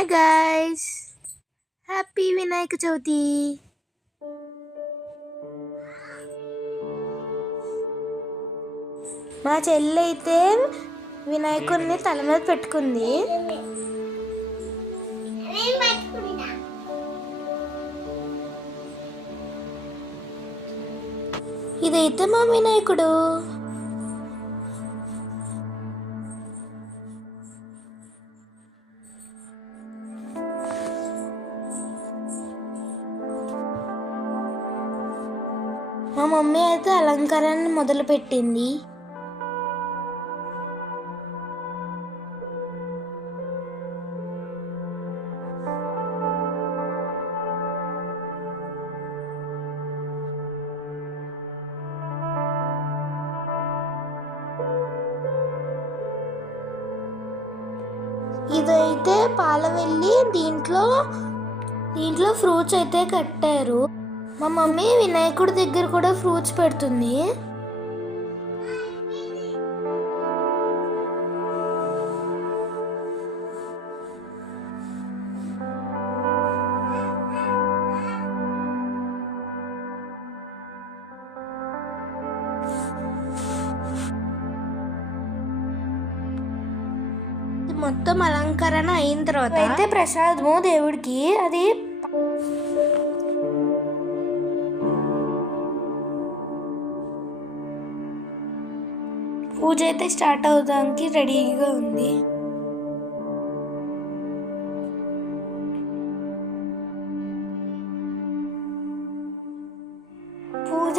Hi guys, happy Vinayaka Chavithi. మా చెల్లి అయితే వినాయకుడిని తల మీద పెట్టుకుంది. ఇదైతే మా వినాయకుడు. మా మమ్మీ అయితే అలంకారాన్ని మొదలు పెట్టింది. ఇదైతే పాలవెల్లి, దీంట్లో ఫ్రూట్స్ అయితే కట్టారు. మా మమ్మీ వినాయకుడి దగ్గర కూడా ఫ్రూట్స్ పెడుతుంది. మొత్తం అలంకరణ అయిన తర్వాత అయితే ప్రసాదము దేవుడికి అది పూజ అయితే స్టార్ట్ అవడానికి రెడీగా ఉంది. పూజ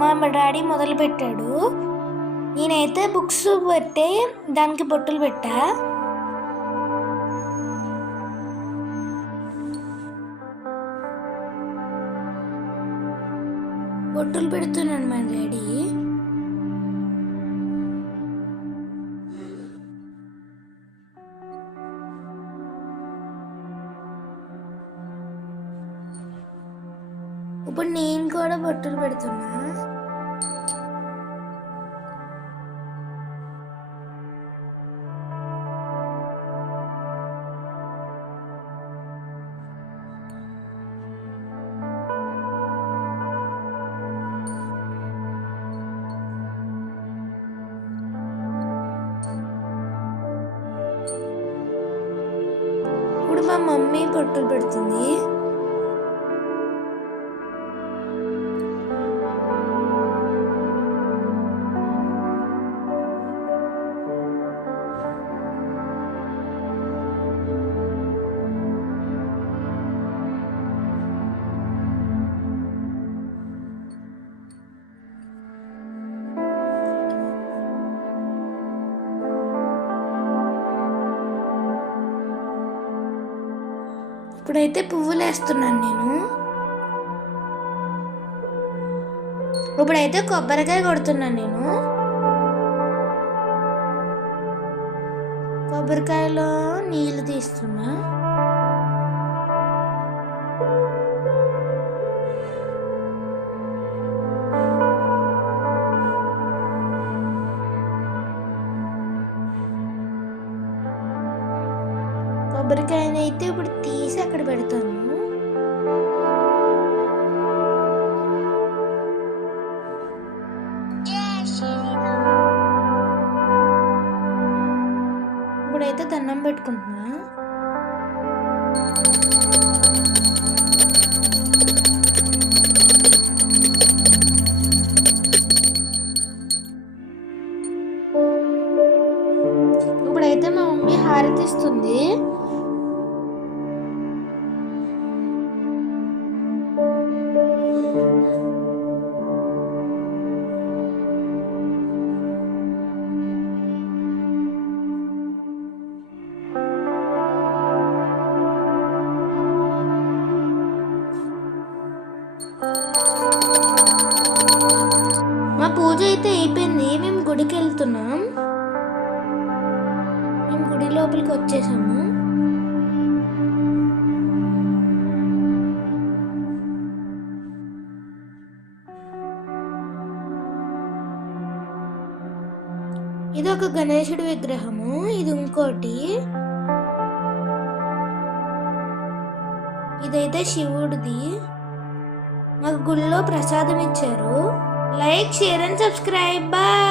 మా డాడీ మొదలు పెట్టాడు. నేనైతే బుక్స్ పెట్టి దానికి బొట్టులు పెట్టా. బొట్టులు పెడుతున్నాను మా డాడీ. ఇప్పుడు నేను కూడా బొట్టులు పెడుతున్నా. ఇప్పుడు మా మమ్మీ బొట్టులు పెడుతుంది. ఇప్పుడైతే పువ్వులు వేస్తున్నాను నేను. ఇప్పుడైతే కొబ్బరికాయ కొడుతున్నాను నేను. కొబ్బరికాయలో నీళ్ళు తీస్తున్నా. కొబ్బరికాయని అయితే ఇప్పుడు తీసి అక్కడ పెడతాను. ఇప్పుడైతే దండం పెట్టుకుంటున్నా. ఇప్పుడైతే మా మమ్మీ హారతి ఇస్తుంది. మా పూజ అయితే అయిపోయింది. మేము గుడికి వెళ్తున్నాం. మేము గుడి లోపలికి వచ్చేసాము. ఇది ఒక గణేశుడి విగ్రహము. ఇది ఇంకోటి. ఇదైతే శివుడిది. మాకు గుళ్ళో ప్రసాదం ఇచ్చారు. Like, share and subscribe. Bye.